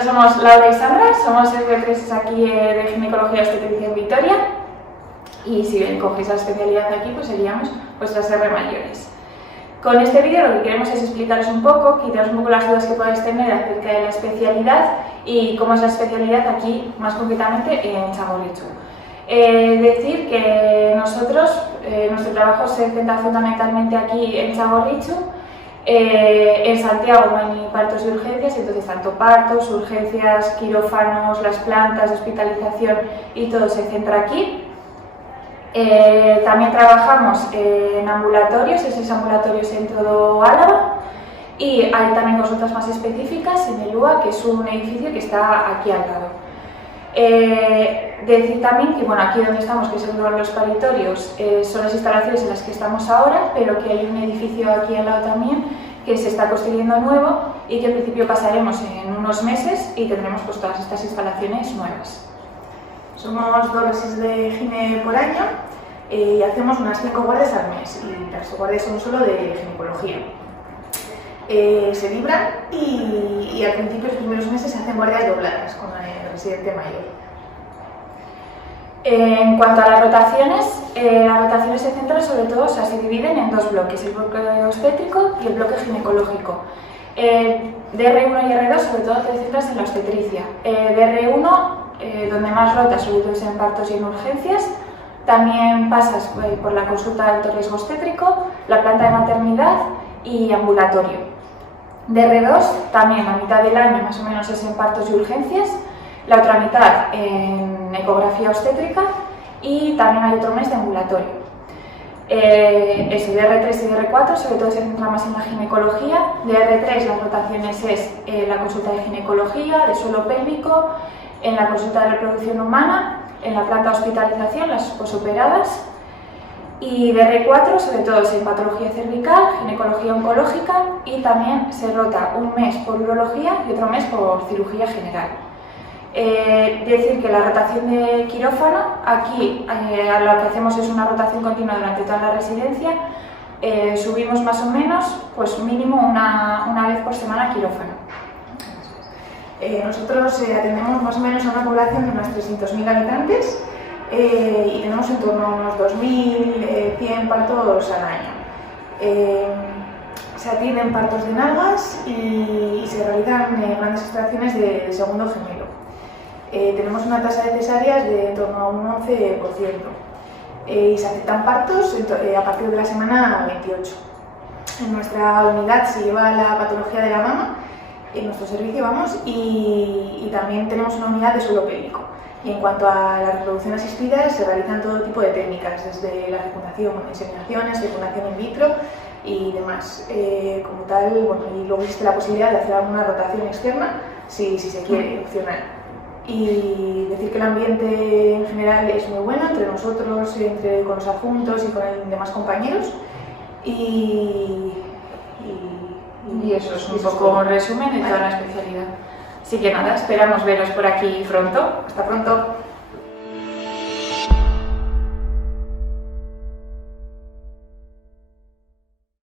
nosotros somos Laura y Sandra, somos RP3 aquí de Ginecología Obstetricia en Vitoria, y si cogéis la especialidad aquí, pues seríamos vuestras R mayores. Con este vídeo lo que queremos es explicaros un poco, quitaros un poco las dudas que podáis tener acerca de la especialidad y cómo es la especialidad aquí, más concretamente en Txagorritxu. Decir que nosotros, nuestro trabajo se centra fundamentalmente aquí en Txagorritxu. En Santiago no hay ni partos y urgencias, entonces tanto partos, urgencias, quirófanos, las plantas de hospitalización y todo se centra aquí. También trabajamos en ambulatorios, en 6 ambulatorios en todo Álava, y hay también consultas más específicas en el UA, que es un edificio que está aquí al lado. Decir también que bueno, aquí donde estamos, que es el lugar de los paritorios, son las instalaciones en las que estamos ahora, pero que hay un edificio aquí al lado también que se está construyendo nuevo y que en principio pasaremos en unos meses y tendremos pues todas estas instalaciones nuevas. Somos 2 resis de gine por año y hacemos unas 5 guardias al mes, y las guardias son solo de ginecología. Se libran y al principio, los primeros meses, se hacen guardias dobladas con el residente mayor. En cuanto a las rotaciones se centran sobre todo, o sea, se dividen en 2 bloques, el bloque obstétrico y el bloque ginecológico. De R1 y R2 sobre todo te centras en la obstetricia. De R1, donde más rotas sobre todo es en partos y en urgencias. También pasas por la consulta de alto riesgo obstétrico, la planta de maternidad y ambulatorio. De R2 también la mitad del año más o menos es en partos y urgencias, la otra mitad en ecografía obstétrica y también hay otro mes de ambulatorio. Eso, de R3 y de R4 sobre todo se centra más en la ginecología. De R3 las rotaciones es la consulta de ginecología, de suelo pélvico, en la consulta de reproducción humana, en la planta de hospitalización, las posoperadas. Y de R4 sobre todo es en patología cervical, ginecología oncológica, y también se rota un mes por urología y otro mes por cirugía general. Decir que la rotación de quirófano, aquí lo que hacemos es una rotación continua durante toda la residencia. Subimos más o menos, pues mínimo una vez por semana quirófano. Nosotros atendemos más o menos a una población de unos 300.000 habitantes y tenemos en torno a unos 2.100 partos al año. Se atienden partos de nalgas y se realizan grandes extracciones de segundo gemelo. Tenemos una tasa de cesáreas de en torno a un 11%. Y se aceptan partos a partir de la semana 28. En nuestra unidad se lleva la patología de la mama, en nuestro servicio y también tenemos una unidad de suelo pélvico. Y en cuanto a la reproducción asistida, se realizan todo tipo de técnicas, desde la fecundación, inseminaciones, fecundación in vitro y demás. Como tal, bueno, y luego existe la posibilidad de hacer alguna rotación externa si se quiere, opcional. Y decir que el ambiente en general es muy bueno entre nosotros, con los adjuntos y con los demás compañeros. Y eso es un poco un resumen de toda la especialidad. Así que nada, esperamos veros por aquí pronto. Hasta pronto.